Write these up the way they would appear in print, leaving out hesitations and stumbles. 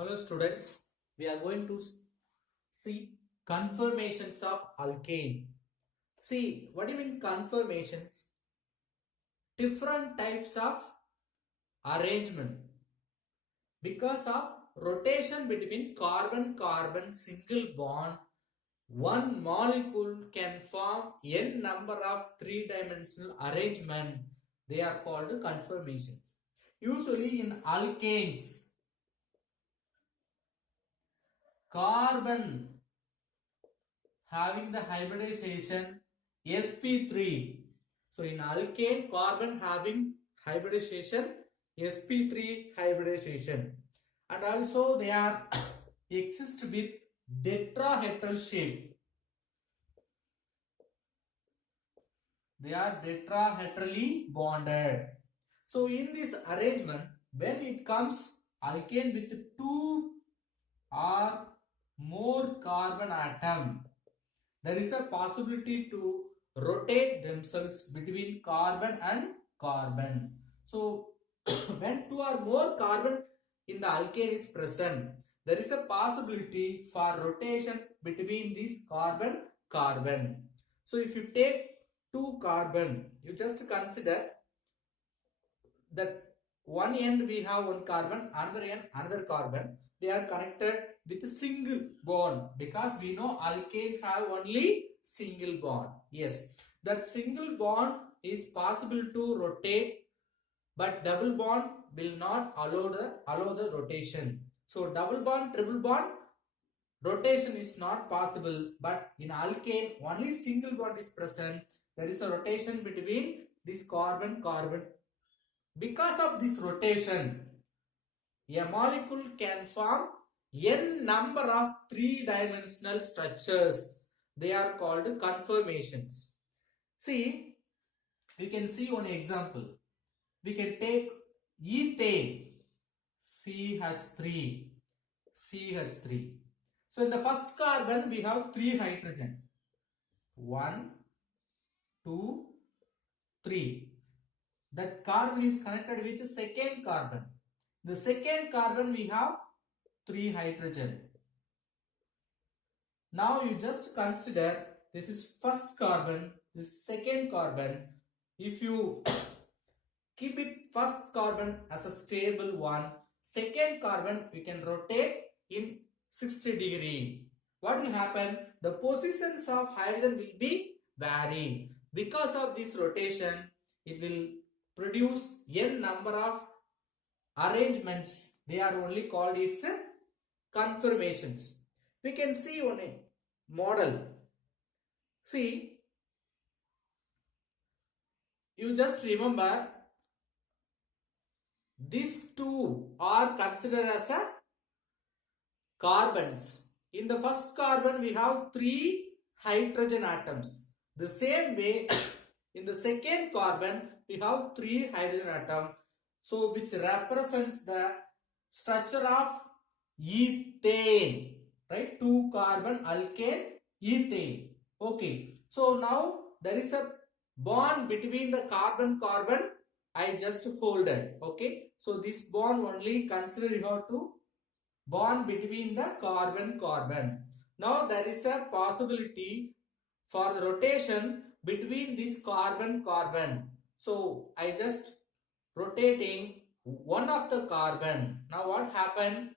Hello students, we are going to see conformations of alkane. See, what do you mean conformations? Different types of arrangement. Because of rotation between carbon-carbon single bond, one molecule can form n number of three-dimensional arrangement. They are called conformations. Usually in alkanes, carbon having the hybridization sp3. So in alkane, carbon having hybridization sp3 hybridization, and also they are exist with tetrahedral shape. They are tetrahedrally bonded. So in this arrangement, when it comes alkane with two or more carbon atom, there is a possibility to rotate themselves between carbon and carbon. So when two or more carbon in the alkane is present, there is a possibility for rotation between this carbon. So if you take two carbon, you just consider that one end we have one carbon, another end another carbon. They are connected with a single bond because we know alkanes have only single bond. Yes, that single bond is possible to rotate, but double bond will not allow the rotation. So double bond, triple bond rotation is not possible, but in alkane only single bond is present. There is a rotation between this carbon. Because of this rotation, a molecule can form n number of three-dimensional structures. They are called conformations. See, we can see one example. We can take ethane, CH3. So in the first carbon, we have three hydrogen. 1, 2, 3. That carbon is connected with the second carbon. The second carbon we have 3 hydrogen. Now you just consider this is first carbon, this is second carbon. If you keep it first carbon as a stable one, second carbon we can rotate in 60 degree. What will happen? The positions of hydrogen will be varying. Because of this rotation, it will produce n number of arrangements. They are only called its conformations. We can see on a model. See, you just remember these two are considered as a carbons. In the first carbon we have 3 hydrogen atoms. The same way in the second carbon we have 3 hydrogen atoms. So which represents the structure of ethane, right? 2 carbon alkane ethane. Okay. So now there is a bond between the carbon. I just hold it. Okay. So this bond only consider you have to bond between the carbon. Now there is a possibility for the rotation between this carbon. So I just rotating one of the carbon. Now what happened?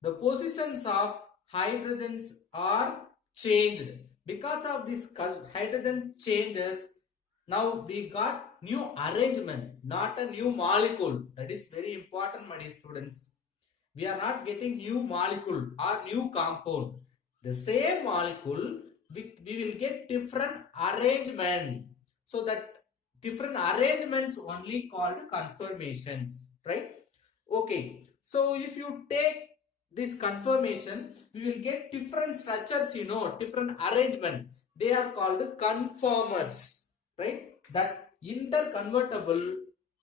The positions of hydrogens are changed. Because of this hydrogen changes, now we got new arrangement, not a new molecule. That is very important, my dear students. We are not getting new molecule or new compound. The same molecule, we will get different arrangement. So that different arrangements only called conformations, right? Okay. So if you take this conformation, we will get different structures, different arrangement. They are called conformers, right? That interconvertible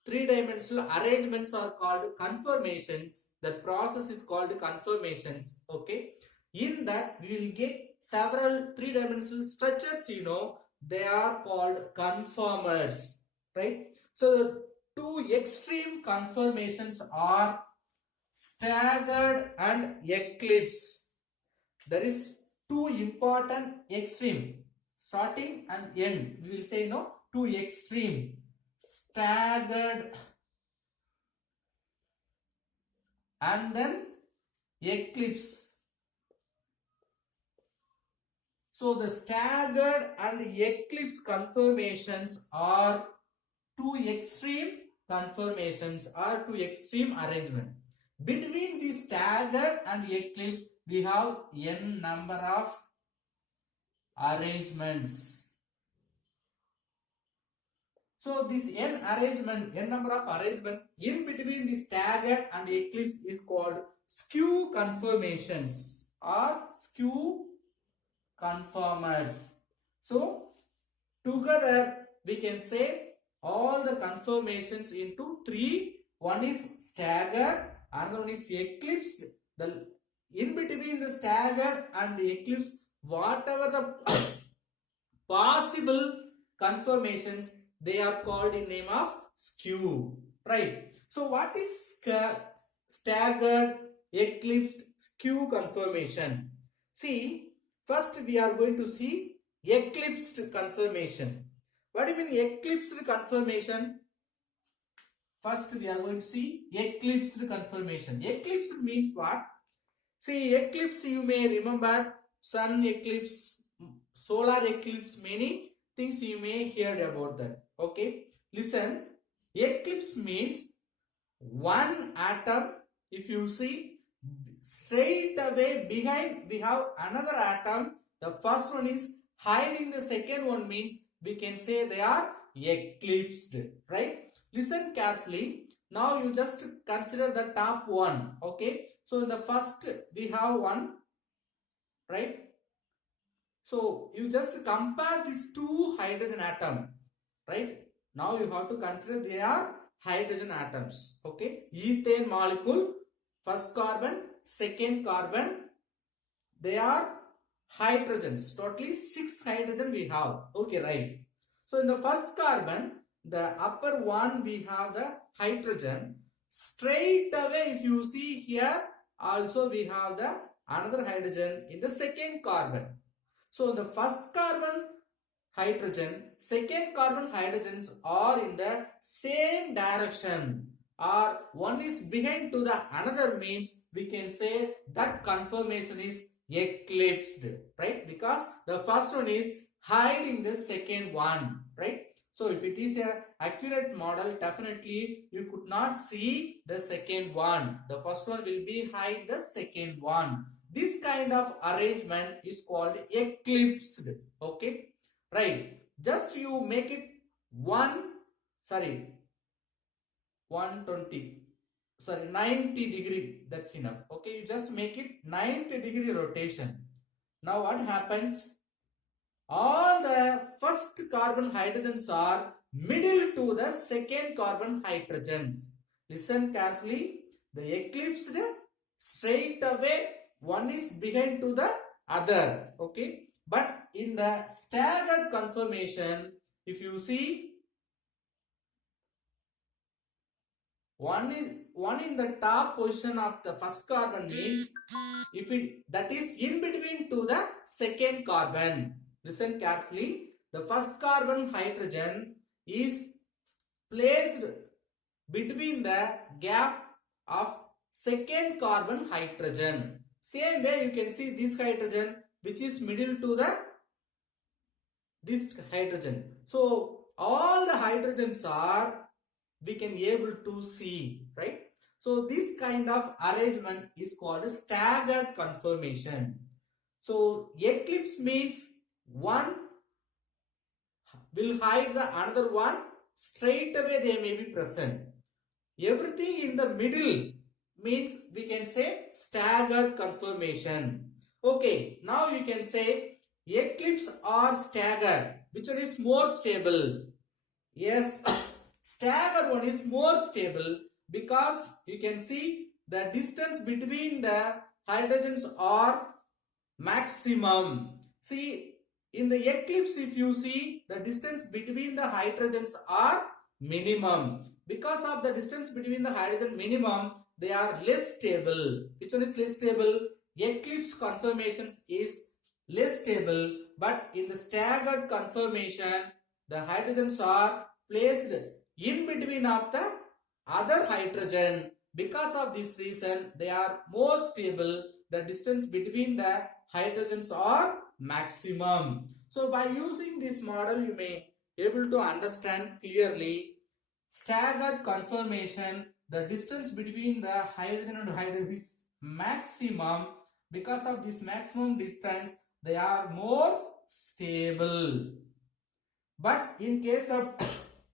three-dimensional arrangements are called conformations. That process is called conformations. Okay. In that we will get several three-dimensional structures, they are called conformers, right? So the two extreme conformations are staggered and eclipse. There is two important extreme, starting and end. We will say no, two extreme, staggered and then eclipse. So the staggered and eclipse conformations are two extreme conformations or two extreme arrangement. Between the staggered and eclipse, we have n number of arrangements. So this n number of arrangement in between the staggered and eclipse is called skew conformations or skew conformers. So together we can say all the conformations into three. One is staggered, another one is eclipsed. The in between the staggered and the eclipse, whatever the possible conformations, they are called in name of skew, right? So what is staggered, eclipsed, skew conformation? See, first we are going to see eclipsed conformation. What do you mean eclipsed conformation? First we are going to see eclipsed conformation. Eclipsed means what? See, eclipse, you may remember sun eclipse, solar eclipse, many things you may heard about that. Okay, listen, eclipse means one atom, if you see straight away behind we have another atom, the first one is hiding the second one, means we can say they are eclipsed, right? Listen carefully. Now you just consider the top one. Okay, so in the first we have one, right? So you just compare these two hydrogen atom, right? Now you have to consider they are hydrogen atoms. Okay, ethane molecule, first carbon, second carbon, they are hydrogens. Totally 6 hydrogen we have. Okay, right? So in the first carbon, the upper one we have the hydrogen. Straight away if you see here also we have the another hydrogen in the second carbon. So in the first carbon hydrogen, second carbon hydrogens are in the same direction, or one is behind to the another, means we can say that conformation is eclipsed, right? Because the first one is hiding the second one, right? So if it is a accurate model, definitely you could not see the second one. The first one will be hide the second one. This kind of arrangement is called eclipsed. Okay, right? Just you make it 90 degree, that's enough. Okay, you just make it 90 degree rotation. Now what happens? All the first carbon hydrogens are middle to the second carbon hydrogens. Listen carefully. The eclipsed, straight away one is behind to the other. Okay, but in the staggered conformation, if you see, one in the top position of the first carbon, means if it that is in between to the second carbon. Listen carefully. The first carbon hydrogen is placed between the gap of second carbon hydrogen. Same way you can see this hydrogen which is middle to the this hydrogen. So all the hydrogens are we can able to see, right? So this kind of arrangement is called a staggered conformation. So eclipse means one will hide the another one, straight away they may be present. Everything in the middle means we can say staggered conformation. Okay, now you can say eclipse or staggered, which one is more stable? Yes, staggered one is more stable, because you can see the distance between the hydrogens are maximum. See, in the eclipse, if you see, the distance between the hydrogens are minimum. Because of the distance between the hydrogen minimum, they are less stable. Which one is less stable? Eclipse conformations is less stable, but in the staggered conformation, the hydrogens are placed in between of the other hydrogen. Because of this reason, they are more stable. The distance between the hydrogens are maximum. So by using this model, you may able to understand clearly staggered conformation. The distance between the hydrogen and hydrogen is maximum. Because of this maximum distance, they are more stable. But in case of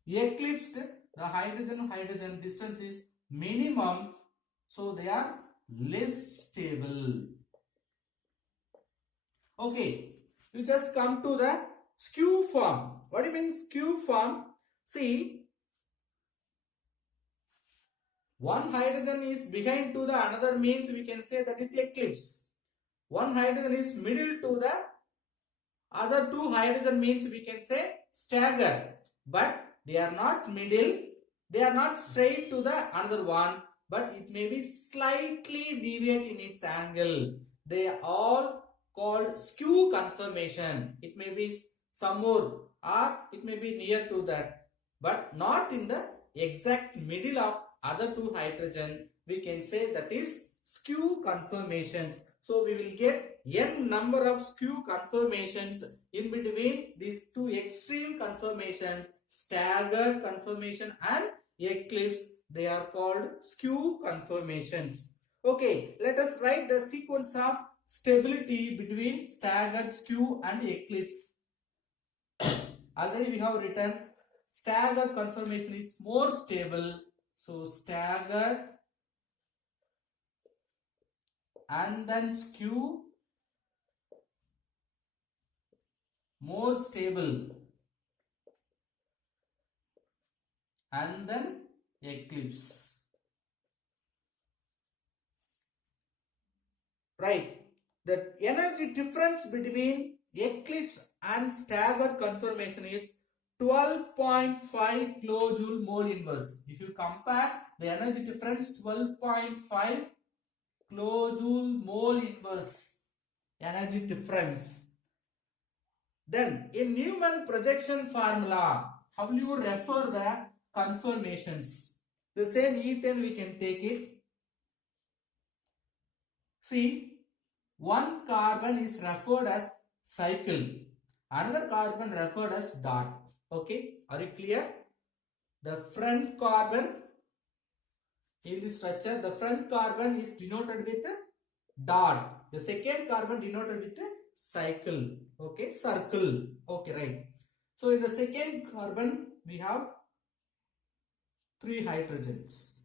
eclipsed, the hydrogen distance is minimum, so they are less stable. Okay, you just come to the skew form. What do you mean skew form? See, one hydrogen is behind to the another means we can say that is eclipse. One hydrogen is middle to the other two hydrogen means we can say staggered. But they are not middle, they are not straight to the another one, but it may be slightly deviate in its angle. They are all called skew conformation. It may be some more or it may be near to that, but not in the exact middle of other two hydrogen. We can say that is skew conformations. So we will get n number of skew conformations in between these two extreme conformations, staggered conformation and eclipse. They are called skew conformations. Okay, let us write the sequence of stability between staggered, skew and eclipse. Already we have written staggered conformation is more stable. So staggered and then skew more stable and then eclipse. Right. The energy difference between eclipse and staggered conformation is 12.5 kilojoule mole inverse. If you compare the energy difference, 12.5 kilojoule mole inverse energy difference. Then in Newman projection formula, how will you refer the conformations? The same ethane we can take it. See, one carbon is referred as cycle, another carbon referred as dot. Okay, are you clear? The front carbon in this structure, the front carbon is denoted with a dot. The second carbon denoted with a cycle. Okay, circle. Okay, right. So in the second carbon, we have 3 hydrogens.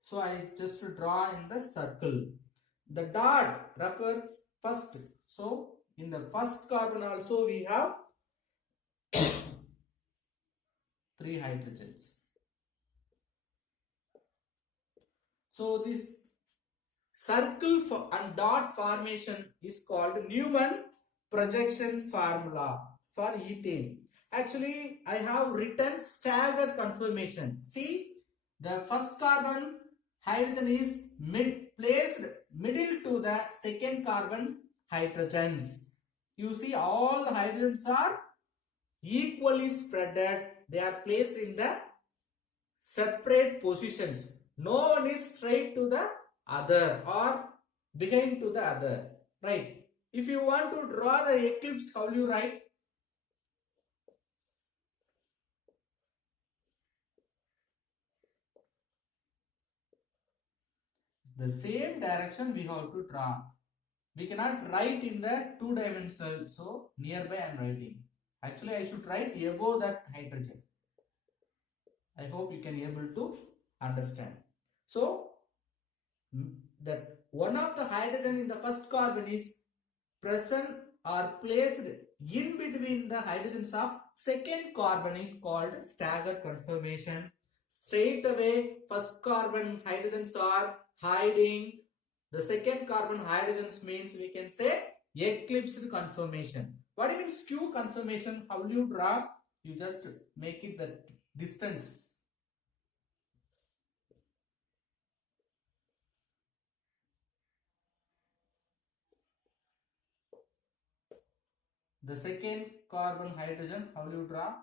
So I just draw in the circle. The dot refers first. So in the first carbon also we have 3 hydrogens. So this circle and dot formation is called Newman projection formula for ethane. Actually, I have written staggered conformation. See, the first carbon hydrogen is placed middle to the second carbon hydrogens. You see, all the hydrogens are equally spreaded. They are placed in the separate positions. No one is straight to the other or behind to the other. Right. If you want to draw the eclipse, how will you write? The same direction we have to draw. We cannot write in the 2-dimensional. So nearby I am writing. Actually, I should write above that hydrogen. I hope you can able to understand. So that one of the hydrogen in the first carbon is present or placed in between the hydrogens of second carbon is called staggered conformation. Straight away, first carbon hydrogens are hiding. The second carbon hydrogens means we can say eclipsed conformation. What do you mean skew conformation? How will you draw? You just make it the distance. The second carbon hydrogen, how will you draw?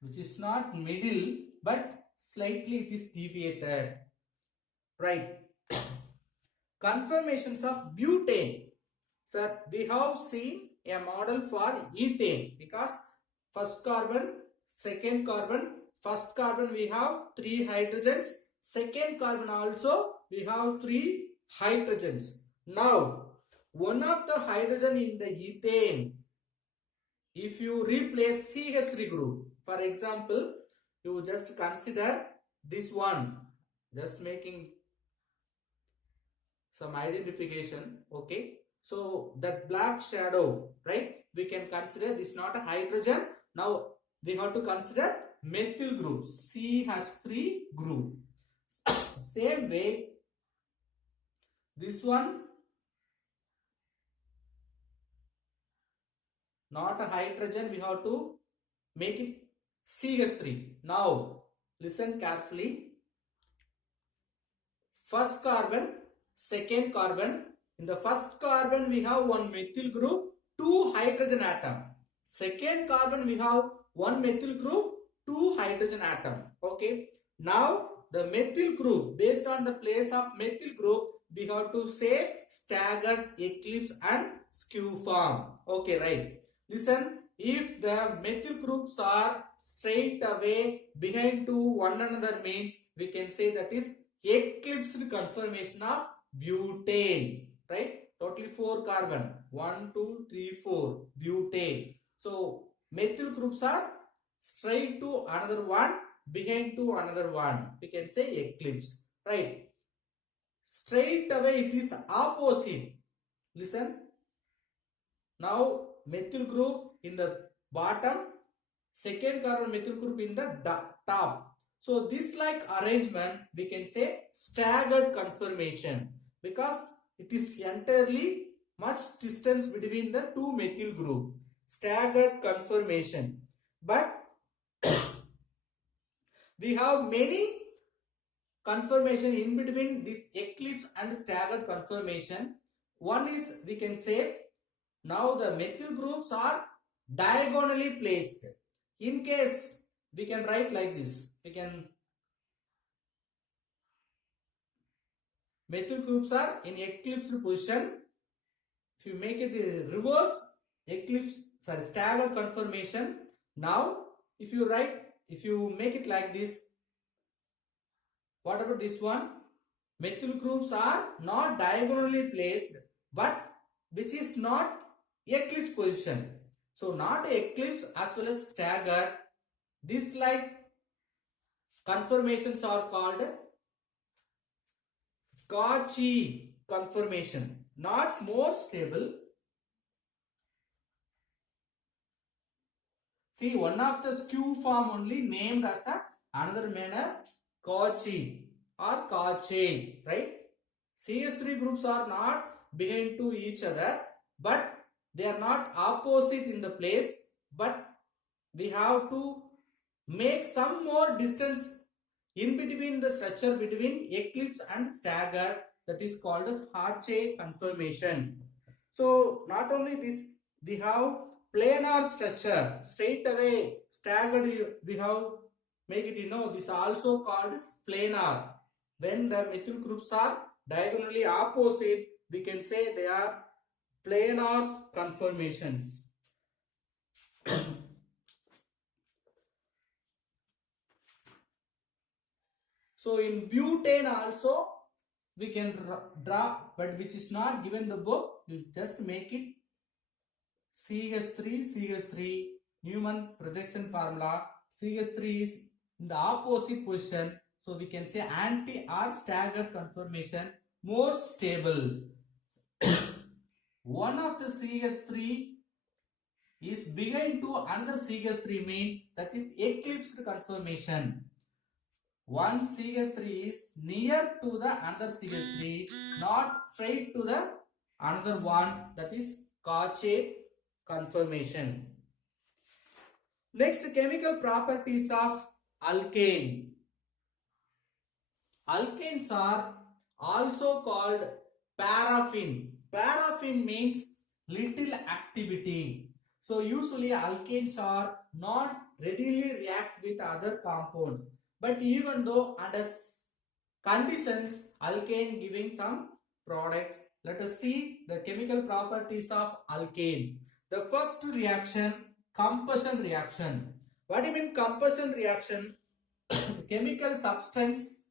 Which is not middle, but slightly it is deviated. Right. Conformations of butane. Sir, we have seen a model for ethane because first carbon, second carbon, first carbon we have 3 hydrogens, second carbon also we have 3 hydrogens. Now, one of the hydrogen in the ethane, if you replace CH3 group, for example, you just consider this one, just making some identification, okay? So that black shadow, right? We can consider this not a hydrogen. Now we have to consider methyl group, CH3 group. Same way, this one not a hydrogen, we have to make it CH3. Now listen carefully. First carbon, second carbon. In the first carbon we have one methyl group, 2 hydrogen atom. Second carbon we have one methyl group, 2 hydrogen atom. Okay. Now the methyl group, based on the place of methyl group, we have to say staggered, eclipse and skew form. Okay, right. Listen, if the methyl groups are straight away behind to one another means we can say that is eclipsed conformation of butane, right? Totally 4 carbon, 1, 2, 3, 4, butane. So methyl groups are straight to another one, behind to another one. We can say eclipse, right? Straight away it is opposite. Listen. Now methyl group in the bottom, second carbon methyl group in the top. So this like arrangement we can say staggered conformation because it is entirely much distance between the two methyl group. Staggered conformation. But we have many conformation in between this eclipse and staggered conformation. One is we can say now the methyl groups are diagonally placed. In case we can write like this, we can methyl groups are in eclipsed position. If you make it a reverse eclipse, sorry, staggered conformation. Now if you make it like this, what about this one? Methyl groups are not diagonally placed, but which is not eclipse position. So not eclipse as well as staggered. This like conformations are called Cauchy conformation. Not more stable. See, one of the skew form only named as another manner Cauchy or Cauchy, right? CH3 groups are not behind to each other, but they are not opposite in the place, but we have to make some more distance in between the structure between eclipse and staggered, that is called Cauchy conformation. So not only this, we have planar structure, straight away staggered we have make it, this also called planar. When the methyl groups are diagonally opposite, we can say they are planar conformations. So in butane also we can draw, but which is not given the book, you just make it CH3, Newman projection formula. CH3 is in the opposite position, so we can say anti or staggered conformation, more stable. One of the CH3 is behind to another CH3 means that is eclipsed conformation. One CH3 is near to the another CH3, not straight to the another one, that is Cauchy conformation. Next, chemical properties of alkane. Alkanes are also called paraffin. Paraffin means little activity. So usually alkanes are not readily react with other compounds. But even though under conditions, alkane giving some products. Let us see the chemical properties of alkane. The first reaction, combustion reaction. What do you mean combustion reaction? Chemical substance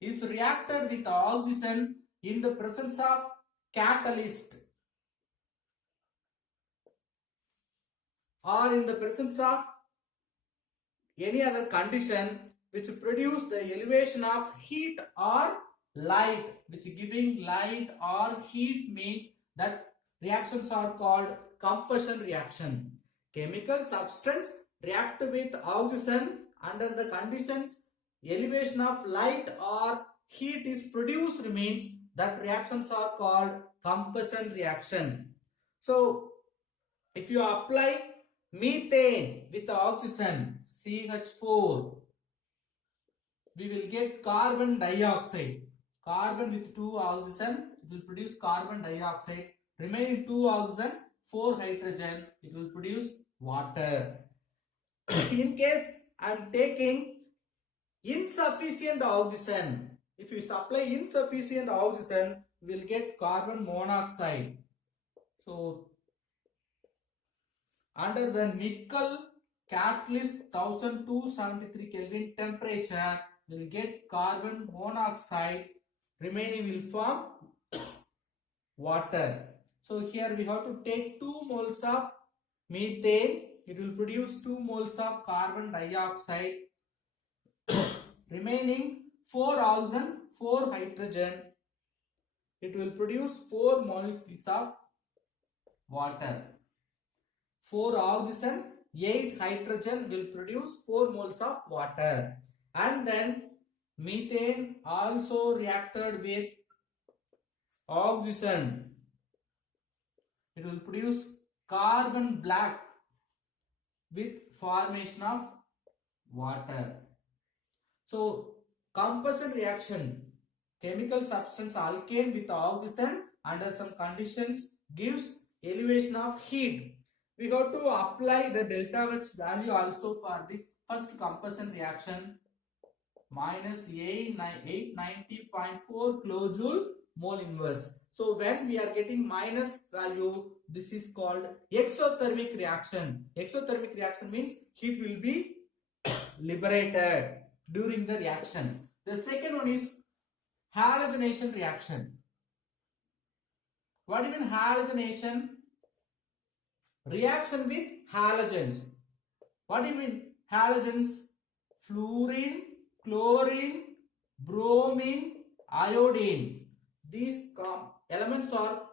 is reacted with oxygen in the presence of catalyst or in the presence of any other condition which produce the elevation of heat or light, which giving light or heat means that reactions are called combustion reaction. Chemical substance react with oxygen under the conditions elevation of light or heat is produced means that reactions are called combustion reaction. So if you apply methane with oxygen CH4, we will get carbon dioxide. Carbon with 2 oxygen, it will produce carbon dioxide. Remaining 2 oxygen, 4 hydrogen, it will produce water. In case I am taking insufficient oxygen, if you supply insufficient oxygen, we will get carbon monoxide. So under the nickel catalyst 1273 Kelvin temperature, will get carbon monoxide, remaining will form water. So here we have to take 2 moles of methane, it will produce 2 moles of carbon dioxide, remaining 4 oxygen, 4 hydrogen, it will produce 4 molecules of water. 4 oxygen, 8 hydrogen will produce 4 moles of water. And then methane also reacted with oxygen. It will produce carbon black with formation of water. So combustion reaction, chemical substance alkane with oxygen under some conditions gives elevation of heat. We have to apply the delta H value also for this first combustion reaction, minus 890.4 kilojoule mole inverse. So when we are getting minus value, this is called exothermic reaction. Exothermic reaction means heat will be liberated during the reaction. The second one is halogenation reaction. What do you mean halogenation? Reaction with halogens. What do you mean halogens? Fluorine, chlorine, bromine, iodine. These elements are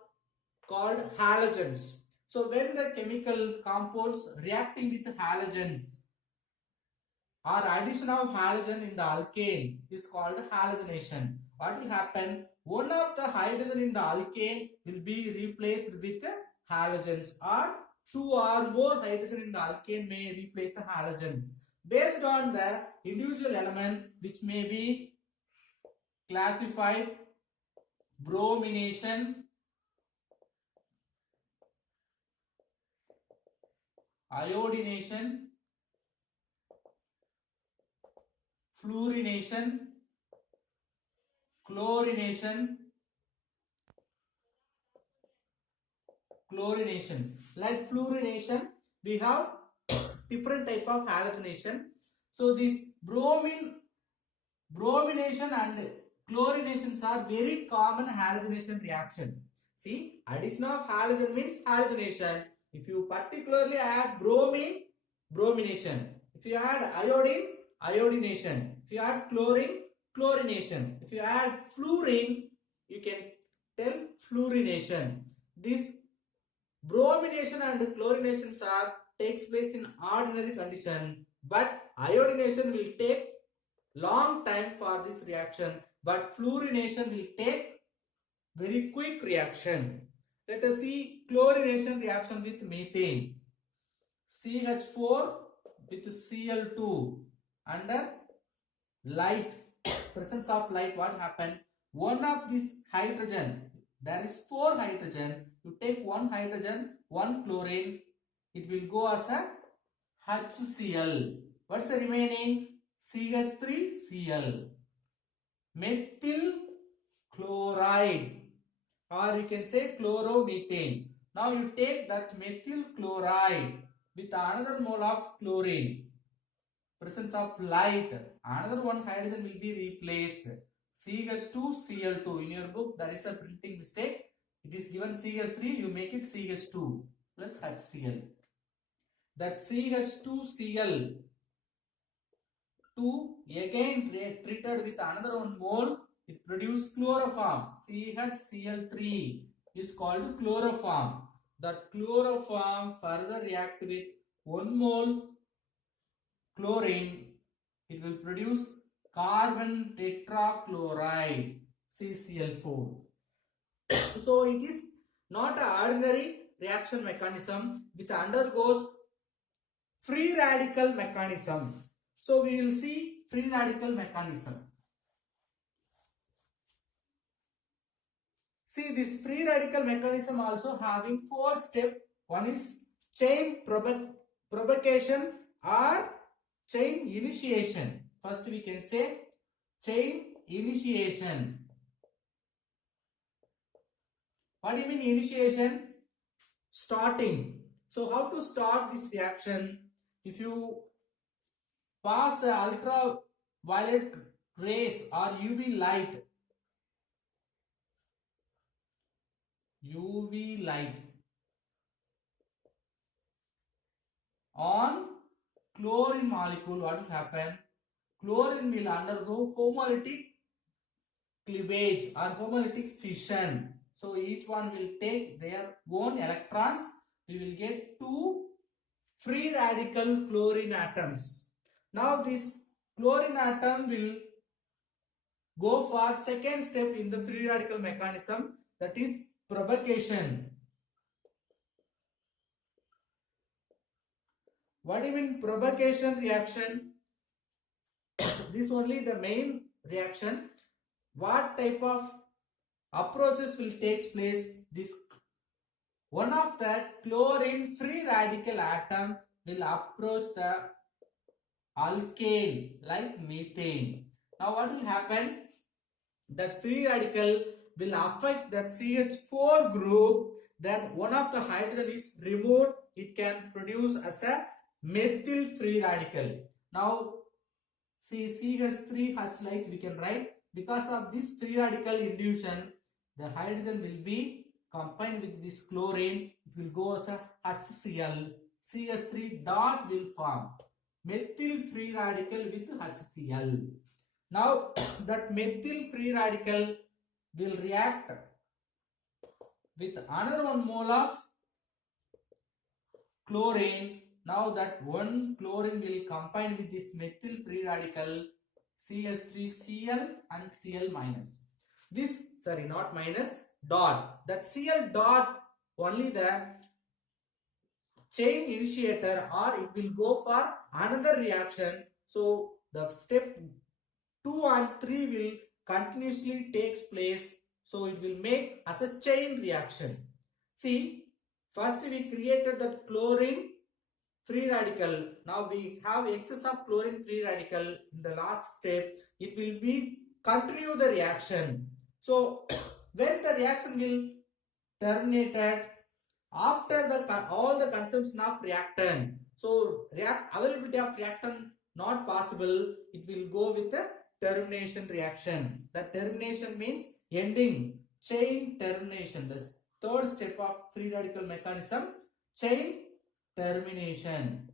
called halogens. So when the chemical compounds reacting with halogens or addition of halogen in the alkane is called halogenation. What will happen? One of the hydrogen in the alkane will be replaced with halogens, or 2 or more hydrogen in the alkane may replace the halogens based on the individual element, which may be classified bromination, iodination, fluorination, chlorination. Like fluorination, we have different type of halogenation. So this bromination and chlorinations are very common halogenation reaction. See, addition of halogen means halogenation. If you particularly add bromine, bromination. If you add iodine, iodination. If you add chlorine, chlorination. If you add fluorine, you can tell fluorination. This bromination and chlorinations are takes place in ordinary condition, but iodination will take long time for this reaction, but fluorination will take very quick reaction. Let us see chlorination reaction with methane. CH4 with Cl2 under light, presence of light, what happened? one of this hydrogen, there is 4 hydrogen, you take one hydrogen, one chlorine, it will go as a HCl. What's the remaining? CH3Cl. Methyl chloride, or you can say chloromethane. Now you take that methyl chloride with another mole of chlorine. Presence of light, another one hydrogen will be replaced. CH2Cl2. In your book there is a printing mistake. It is given CH3, you make it CH2 plus HCl. That CH2Cl2 again treated with another one mole, it produces chloroform. CHCl3 is called chloroform. That chloroform further react with one mole chlorine, it will produce carbon tetrachloride, CCl4. So it is not an ordinary reaction mechanism which undergoes free radical mechanism. So we will see free radical mechanism. See, this free radical mechanism also having 4 steps. One is chain propagation or chain initiation. First we can say chain initiation. What do you mean initiation? Starting. So how to start this reaction? If you pass the ultraviolet rays or UV light on chlorine molecule, what will happen? Chlorine will undergo homolytic cleavage or homolytic fission. So each one will take their own electrons. We will get 2 free radical chlorine atoms. Now this chlorine atom will go for second step in the free radical mechanism, that is propagation. What do you mean propagation reaction? This only the main reaction. What type of approaches will take place? This one of the chlorine free radical atom will approach the alkane like methane. Now what will happen? That free radical will affect that CH4 group, then one of the hydrogen is removed, it can produce as a methyl free radical. Now see CH3H like we can write, because of this free radical induction the hydrogen will be combined with this chlorine, it will go as a HCl. CH3 dot will form methyl free radical with HCl. Now that methyl free radical will react with another one mole of chlorine. Now that one chlorine will combine with this methyl free radical CH3Cl and Cl minus. This, sorry, not minus, dot. That Cl dot only the chain initiator, or it will go for another reaction. So the step 2 and 3 will continuously takes place. So it will make as a chain reaction. See, first we created the chlorine free radical. Now we have excess of chlorine free radical. In the last step, it will be continue the reaction. So when the reaction will terminated after the all the consumption of reactant, so availability of reactant not possible, it will go with the termination reaction. The termination means ending, chain termination. The third step of free radical mechanism, chain termination.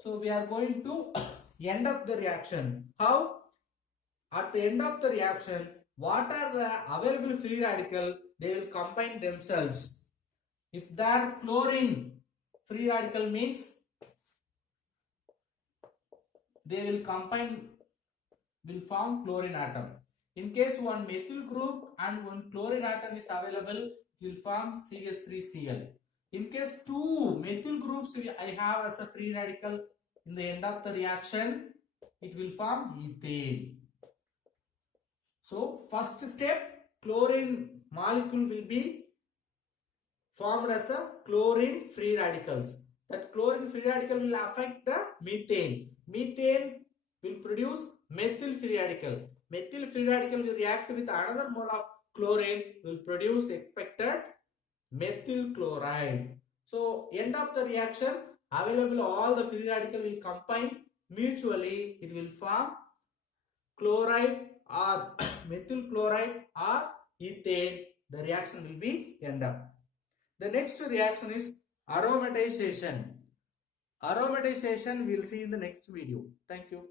So we are going to end up the reaction. How? At the end of the reaction, what are the available free radical? They will combine themselves. If their chlorine free radical means they will combine, will form chlorine atom. In case one methyl group and one chlorine atom is available, it will form CH3Cl. In case 2 methyl groups I have as a free radical, in the end of the reaction, it will form ethane. So first step, chlorine molecule will be formed as a chlorine free radicals. That chlorine free radical will affect the methane. Methane will produce methyl free radical. Methyl free radical will react with another mole of chlorine, will produce expected methyl chloride. So end of the reaction, available all the free radical will combine mutually. It will form chloride or methyl chloride or ethane. The reaction will be end up. The next reaction is aromatization. Aromatization we'll see in the next video. Thank you.